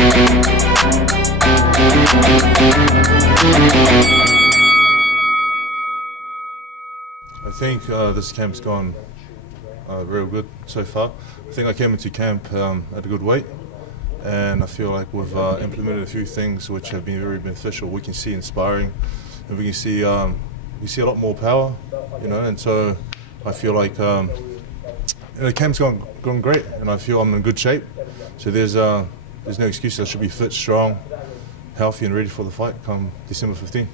I think this camp's gone real good so far. I think I came into camp at a good weight, and I feel like we've implemented a few things which have been very beneficial. We can see in sparring, and we can see a lot more power, and so I feel like the camp's gone great, and I feel I'm in good shape. So there's no excuse. I should be fit, strong, healthy, and ready for the fight come December 15th.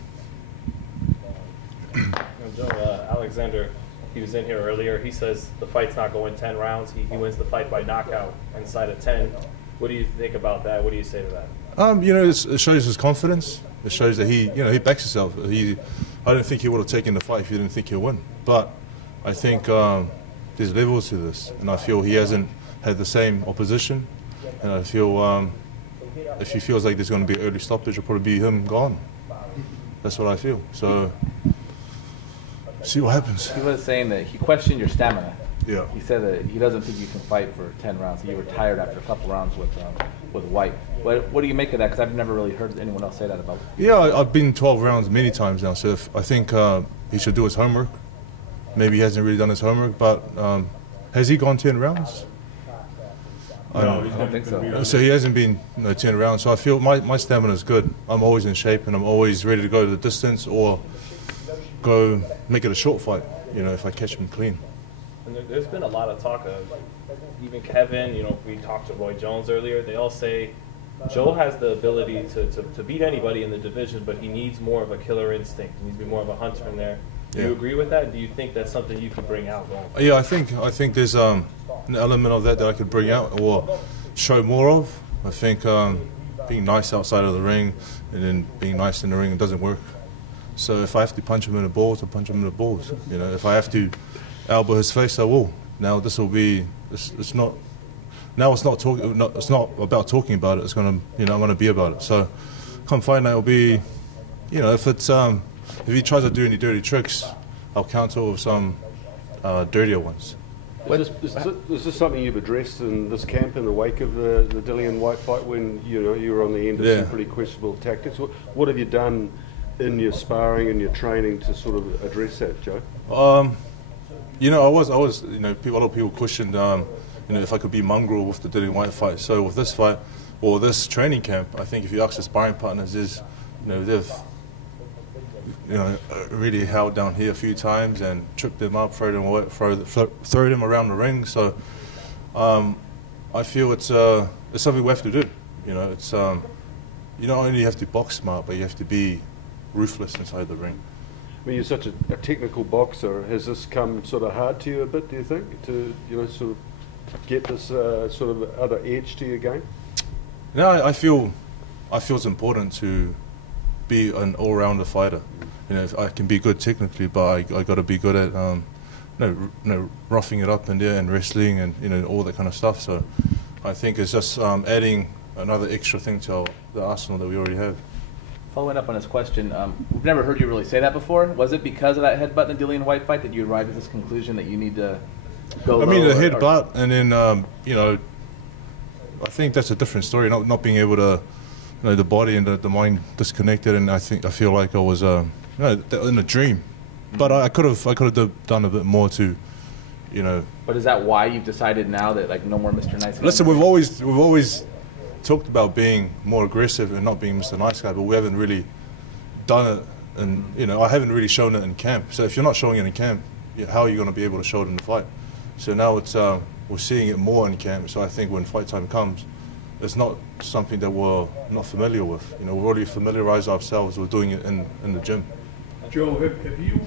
Joe, Alexander, he was in here earlier. He says the fight's not going 10 rounds. He wins the fight by knockout inside of 10. What do you think about that? What do you say to that? It shows his confidence. It shows that he backs himself. I don't think he would have taken the fight if he didn't think he'll win. But I think there's levels to this, and I feel he hasn't had the same opposition. And I feel if he feels like there's going to be an early stoppage, it'll probably be him gone. That's what I feel. So see what happens. He was saying that he questioned your stamina. Yeah. He said that he doesn't think you can fight for 10 rounds. You were tired after a couple rounds with White. What do you make of that? Because I've never really heard anyone else say that about him. Yeah, I've been 12 rounds many times now, so I think he should do his homework. Maybe he hasn't really done his homework, but has he gone 10 rounds? No, I don't think so. So he hasn't been 10 rounds, so I feel my stamina is good. I'm always in shape, and I'm always ready to go the distance or go make it a short fight, if I catch him clean. And there's been a lot of talk of even Kevin, we talked to Roy Jones earlier, they all say Joe has the ability to beat anybody in the division, but he needs more of a killer instinct. He needs to be more of a hunter in there. Do you agree with that? Do you think that's something you could bring out going forward? Yeah, I think there's an element of that I could bring out or show more of. I think being nice outside of the ring and then being nice in the ring, it doesn't work. So if I have to punch him in the balls, I'll punch him in the balls. If I have to elbow his face, I will. Now this will be. It's not. Now it's not talking. It's not about talking about it. It's gonna. I'm gonna be about it. So, come fight night will be. If he tries to do any dirty tricks, I'll counter with some dirtier ones. Is this something you've addressed in this camp in the wake of the Dillian White fight when you were on the end of some pretty questionable tactics? What have you done in your sparring and your training to sort of address that, Joe? I was. A lot of people questioned, if I could be mongrel with the Dillian White fight. So with this fight or this training camp, I think if you ask the sparring partners, they've really held down here a few times and tripped them up, throw them around the ring. So I feel it's something we have to do. You not only have to box smart, but you have to be ruthless inside the ring. I mean, you're such a technical boxer. Has this come sort of hard to you a bit, do you think, to sort of get this sort of other edge to your game? No, I feel it's important to be an all-rounder fighter. I can be good technically, but I got to be good at roughing it up in there and wrestling and all that kind of stuff. So I think it's just adding another extra thing to the arsenal that we already have. Following up on his question, we've never heard you really say that before. Was it because of that headbutt in the Dillian White fight that you arrived at this conclusion that you need to go low? I mean, the headbutt, and then I think that's a different story. Not being able to, the body and the mind disconnected, and I feel like I was in a dream. But I could have done a bit more to, But is that why you've decided now that no more Mr. Nice Guy? Listen, we've always talked about being more aggressive and not being Mr. Nice Guy, but we haven't really done it, and I haven't really shown it in camp. So if you're not showing it in camp, how are you going to be able to show it in the fight? So now it's we're seeing it more in camp. So I think when fight time comes, it's not something that we're not familiar with. We've already familiarized ourselves with doing it in the gym. Joe, have you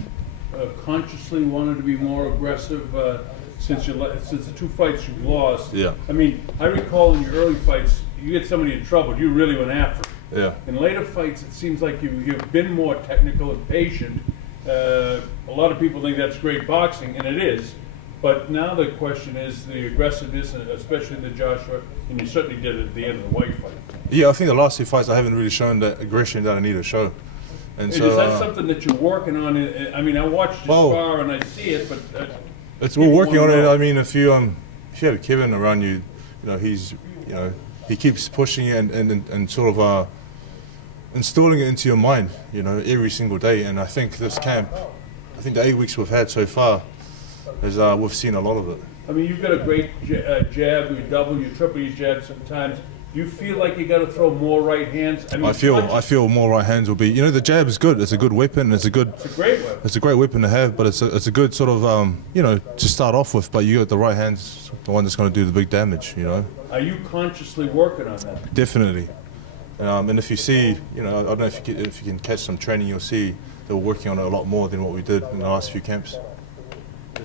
consciously wanted to be more aggressive since the two fights you've lost? Yeah. I mean, I recall in your early fights, you get somebody in trouble, you really went after it. Yeah. In later fights, it seems like you've been more technical and patient. A lot of people think that's great boxing, and it is. But now the question is the aggressiveness, especially the Joshua, and you certainly did it at the end of the White fight. Yeah, I think the last two fights I haven't really shown that aggression that I need to show. And so, is that something that you're working on? I mean, I watched you spar and I see it, but we're working on it. I mean, if you have Kevin around you, he's he keeps pushing it and sort of installing it into your mind, you know, every single day. And I think this camp, I think the 8 weeks we've had so far, is we've seen a lot of it. I mean, you've got a great jab. You double, you triple your jab sometimes. Do you feel like you got to throw more right hands? I mean, I feel more right hands will be. You know, the jab is good. It's a good weapon. It's a great weapon. It's a great weapon to have, but it's a good sort of you know, to start off with. But you got the right hands, the one that's going to do the big damage. You know. Are you consciously working on that? Definitely. And if you see, you know, I don't know if you can catch some training, you'll see that we're working on it a lot more than what we did in the last few camps.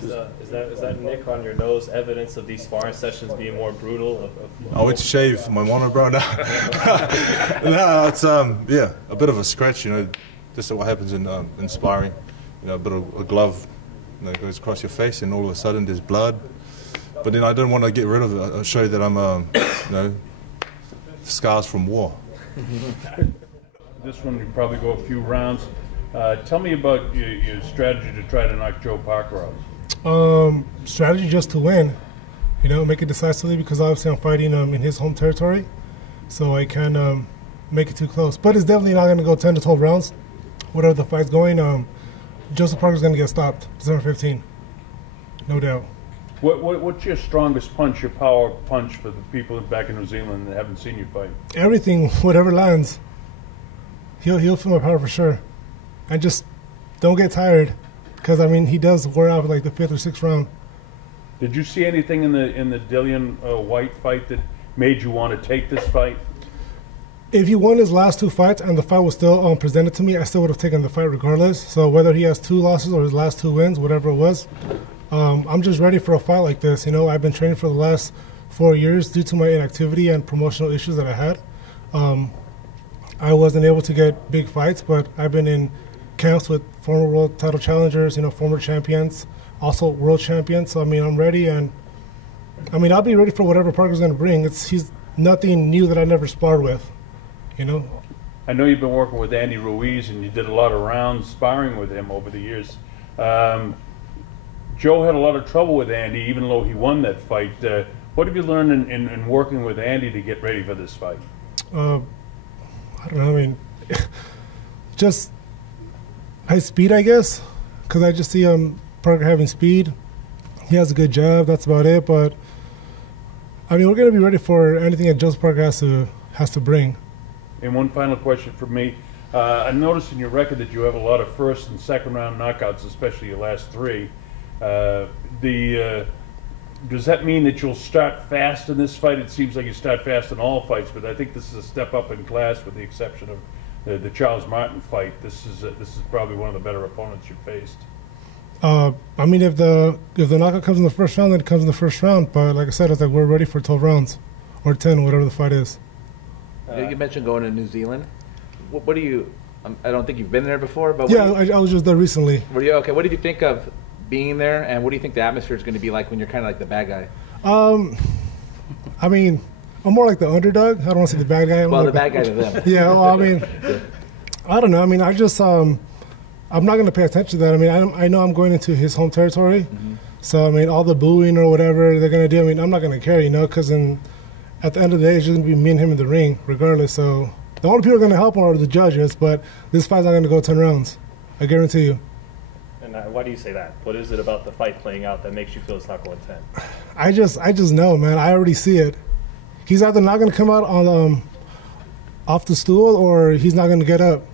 Is that nick on your nose evidence of these sparring sessions being more brutal? I went to shave my monobrow now. No, it's yeah, a bit of a scratch. You know, this is what happens in sparring. You know, a bit of a glove, you know, goes across your face, and all of a sudden there's blood. But then I don't want to get rid of it. I'll show you that I'm you know, scars from war. This one you probably go a few rounds. Tell me about your strategy to try to knock Joe Parker out. Strategy just to win, you know, make it decisively, because obviously I'm fighting in his home territory, so I can make it too close. But it's definitely not going to go 10 to 12 rounds. Whatever the fight's going, Joseph Parker's going to get stopped December 15, no doubt. What's your strongest punch, your power punch for the people back in New Zealand that haven't seen you fight? Everything, whatever lands. He'll feel my power for sure. And just don't get tired, because I mean he does wear out like the 5th or 6th round. Did you see anything in the Dillian White fight that made you want to take this fight? If he won his last 2 fights and the fight was still presented to me, I still would have taken the fight regardless. So whether he has 2 losses or his last 2 wins, whatever it was, I'm just ready for a fight like this. You know, I've been training for the last 4 years due to my inactivity and promotional issues that I had. I wasn't able to get big fights, but I've been in camps with former world title challengers, you know, former champions, also world champions. So I mean, I'm ready, and I mean, I'll be ready for whatever Parker's going to bring. He's nothing new that I never sparred with, you know. I know you've been working with Andy Ruiz, and you did a lot of rounds sparring with him over the years. Joe had a lot of trouble with Andy, even though he won that fight. What have you learned in working with Andy to get ready for this fight? I don't know. I mean, just high speed, I guess, because I just see Parker having speed. He has a good jab. That's about it. But I mean, we're going to be ready for anything that Joseph Parker has to bring. And one final question for me. I noticed in your record that you have a lot of 1st and 2nd round knockouts, especially your last 3. Does that mean that you'll start fast in this fight? It seems like you start fast in all fights, but I think this is a step up in class, with the exception of the Charles Martin fight. This is probably one of the better opponents you've faced. I mean, if the knockout comes in the 1st round, then it comes in the 1st round. But like I said, it's like we're ready for 12 rounds or 10, whatever the fight is. You mentioned going to New Zealand. What do you? I don't think you've been there before, but yeah, I was just there recently. Were you okay? What did you think of being there, and what do you think the atmosphere is going to be like when you're kind of like the bad guy? I mean, I'm more like the underdog. I don't want to say the bad guy. Well, the bad guy to them. Yeah, well, I mean, I don't know. I mean, I just, I'm not going to pay attention to that. I mean, I know I'm going into his home territory. Mm-hmm. So, I mean, all the booing or whatever they're going to do, I mean, I'm not going to care, you know, because at the end of the day, it's just going to be me and him in the ring, regardless. So, the only people who are going to help him are the judges, but this fight's not going to go 10 rounds. I guarantee you. And why do you say that? What is it about the fight playing out that makes you feel it's not going 10? I just know, man. I already see it. He's either not going to come out on off the stool, or he's not going to get up.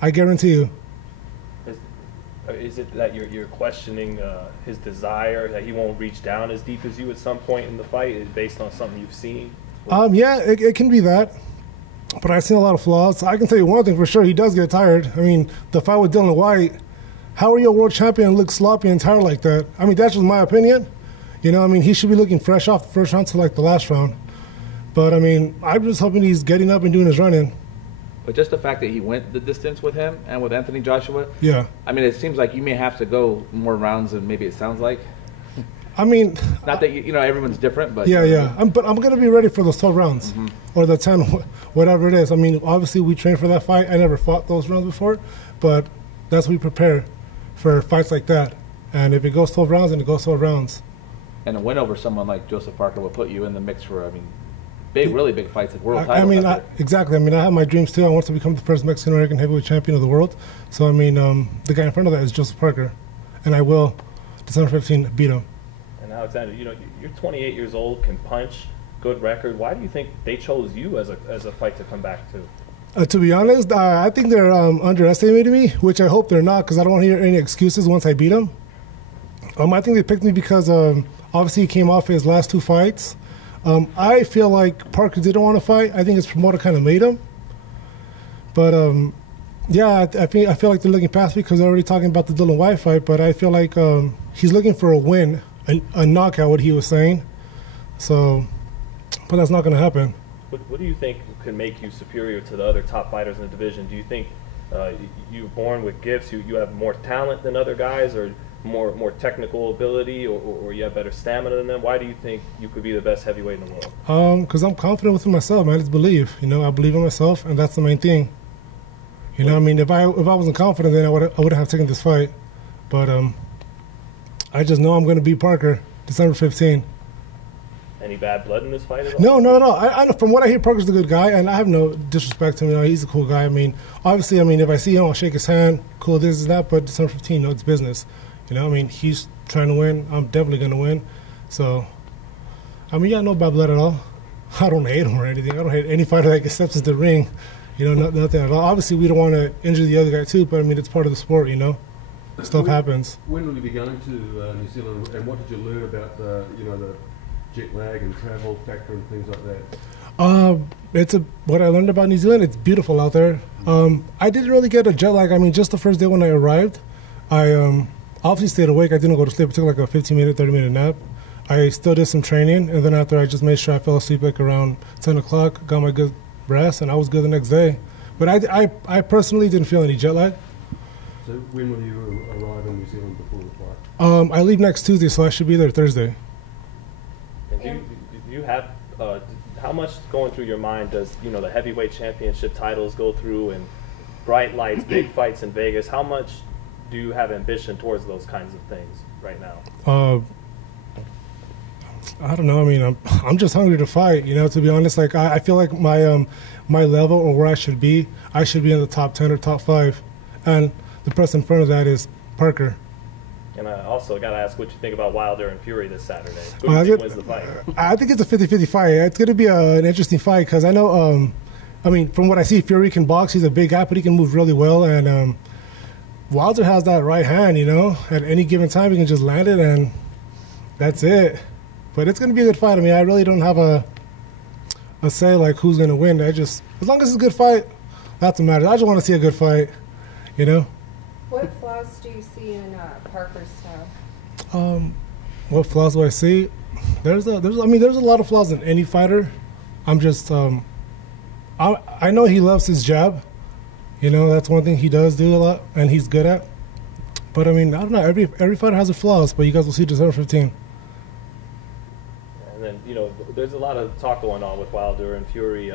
I guarantee you. Is it that you're questioning his desire, that he won't reach down as deep as you at some point in the fight, is based on something you've seen? Yeah, it can be that. But I've seen a lot of flaws. I can tell you one thing for sure: he does get tired. I mean, the fight with Dillian White. How are you a world champion and look sloppy and tired like that? I mean, that's just my opinion. You know, I mean, he should be looking fresh off the 1st round to like the last round. But I mean, I'm just hoping he's getting up and doing his running. But just the fact that he went the distance with him and with Anthony Joshua, yeah. I mean, it seems like you may have to go more rounds than maybe it sounds like. I mean, not that you know everyone's different, but yeah. But I'm gonna be ready for those 12 rounds or the 10, whatever it is. I mean, obviously we trained for that fight. I never fought those rounds before, but that's what we prepare for fights like that. And if it goes 12 rounds, then it goes 12 rounds. And a win over someone like Joseph Parker will put you in the mix for, I mean, big, really big fights at world I titles. mean, exactly. I mean, I have my dreams too. I want to become the first Mexican-American heavyweight champion of the world. So, I mean, the guy in front of that is Joseph Parker. And I will, December 15, beat him. And Alexander, you know, you're 28 years old, can punch, good record. Why do you think they chose you as a fight to come back to? To be honest, I think they're underestimating me, which I hope they're not, because I don't want to hear any excuses once I beat them. I think they picked me because obviously he came off his last 2 fights. I feel like Parker didn't want to fight. I think his promoter kind of made him. But yeah, I feel like they're looking past me because they're already talking about the Dillian Whyte fight. But I feel like he's looking for a win, a knockout, what he was saying. So, but that's not going to happen. What do you think can make you superior to the other top fighters in the division? Do you think you're born with gifts, you have more talent than other guys, or more technical ability, or you have better stamina than them? Why do you think you could be the best heavyweight in the world? Because I'm confident within myself, man. I just believe. You know, I believe in myself, and that's the main thing. You know, I mean, if I wasn't confident, then I wouldn't have taken this fight. But I just know I'm going to beat Parker December 15. Any bad blood in this fight at all? No. I know, from what I hear, Parker's a good guy, and I have no disrespect to him. You know, he's a cool guy. I mean, obviously, if I see him, I'll shake his hand. Cool, this is that. But December 15, it's business. You know, I mean, he's trying to win. I'm definitely going to win. So, I mean, yeah, no bad blood at all. I don't hate him or anything. I don't hate any fighter that steps into the ring. You know, nothing at all. Obviously, we don't want to injure the other guy too, but I mean, it's part of the sport, you know. Stuff happens. When will you be going to New Zealand, and what did you learn about the jet lag and travel factor and things like that? What I learned about New Zealand, it's beautiful out there. I didn't really get a jet lag. I mean, just the first day when I arrived, I obviously stayed awake. I didn't go to sleep. I took like a 15-minute, 30-minute nap. I still did some training, and then after I just made sure I fell asleep like around 10 o'clock, got my good rest, and I was good the next day. But I personally didn't feel any jet lag. So when will you arrive in New Zealand before the fight? I leave next Tuesday, so I should be there Thursday. And do you have how much going through your mind does the heavyweight championship titles go through, and bright lights, big fights in Vegas? How much do you have ambition towards those kinds of things right now? I don't know. I mean, I'm just hungry to fight. You know, to be honest, like I feel like my level or where I should be in the top 10 or top 5, and the person in front of that is Parker. And I also got to ask what you think about Wilder and Fury this Saturday. Who do you think wins the fight? I think it's a 50-50 fight. It's going to be an interesting fight because I know, I mean, from what I see, Fury can box. He's a big guy, but he can move really well. And Wilder has that right hand, you know. At any given time, he can just land it, and that's it. But it's going to be a good fight. I mean, I really don't have a say, like, who's going to win. As long as it's a good fight, that's what matters. I just want to see a good fight, you know. What flaws do you see in Parker's style? What flaws do I see? There's a lot of flaws in any fighter. I'm just I know he loves his jab. You know, that's one thing he does do a lot, and he's good at. But I mean, I don't know. Every fighter has their flaws, but you guys will see December 15. And then there's a lot of talk going on with Wilder and Fury.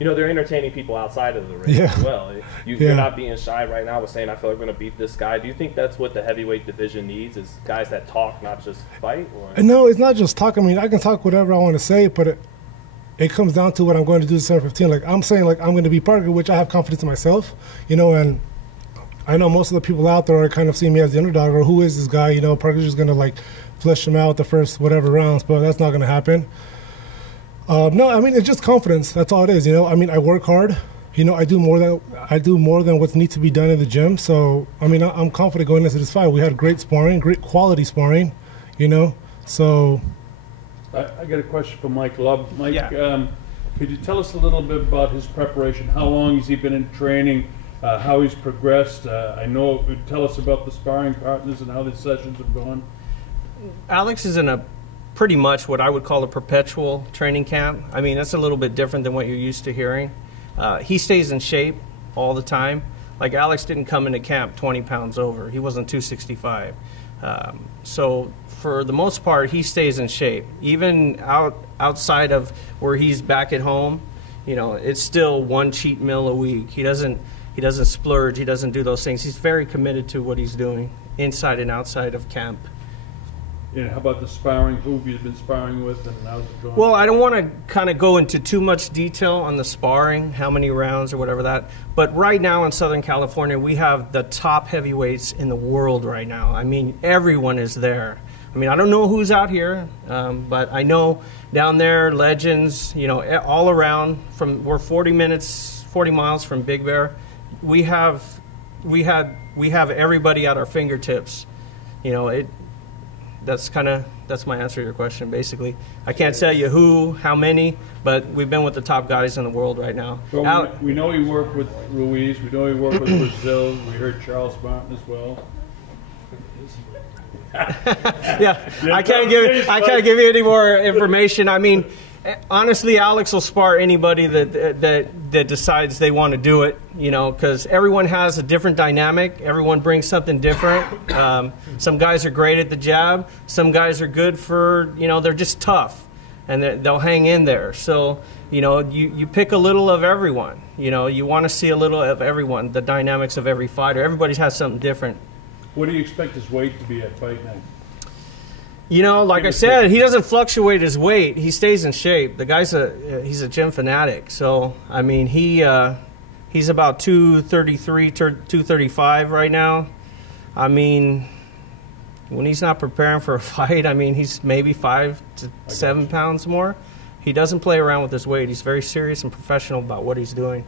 They're entertaining people outside of the ring as well. You're not being shy right now with saying, I feel like we're going to beat this guy. Do you think that's what the heavyweight division needs, is guys that talk, not just fight? Or? No, it's not just talk. I mean, I can talk whatever I want to say, but it comes down to what I'm going to do December 15. Like, I'm saying, like, I'm going to be Parker, which I have confidence in myself, you know, and I know most of the people out there are kind of seeing me as the underdog, or who is this guy? You know, Parker's just going to, like, flesh him out the first whatever rounds, but that's not going to happen. No, I mean, it's just confidence. That's all it is, you know. I mean, I work hard. You know, I do more than what needs to be done in the gym. So, I mean, I'm confident going into this fight. We had great sparring, great quality sparring, you know. So, I got a question for Mike Love. Mike, could you tell us a little bit about his preparation? How long has he been in training? How he's progressed? Tell us about the sparring partners and how the sessions have gone. Alex is in a pretty much what I would call a perpetual training camp. I mean, that's a little bit different than what you're used to hearing. He stays in shape all the time. Like, Alex didn't come into camp 20 pounds over. He wasn't 265. So for the most part, he stays in shape. Even outside of where he's back at home, you know, it's still one cheat meal a week. He doesn't splurge. He doesn't do those things. He's very committed to what he's doing inside and outside of camp. how about the sparring? Who have you been sparring with, and how's it going? Well, I don't want to kind of go into too much detail on the sparring, how many rounds or whatever that. But right now in Southern California, we have the top heavyweights in the world right now. I mean, everyone is there. I mean, I don't know who's out here, but I know down there, legends, all around. We're 40 miles from Big Bear. We have everybody at our fingertips. That's my answer to your question, basically. I can't tell you who, how many, but we've been with the top guys in the world right now. Well, we know he worked with Ruiz. We know he worked with Brazil. We heard Charles Martin as well. Yeah, I can't give you any more information. I mean, honestly, Alex will spar anybody that decides they want to do it, because everyone has a different dynamic. Everyone brings something different. Some guys are great at the jab. Some guys are good for, they're just tough, and they'll hang in there. So, you pick a little of everyone. You want to see a little of everyone, the dynamics of every fighter. Everybody has something different. What do you expect his weight to be at fight night? Like I said, he doesn't fluctuate his weight. He stays in shape. The guy's he's a gym fanatic. So, I mean, he's about 233, 235 right now. I mean, when he's not preparing for a fight, I mean, he's maybe 5 to 7 pounds more. He doesn't play around with his weight. He's very serious and professional about what he's doing.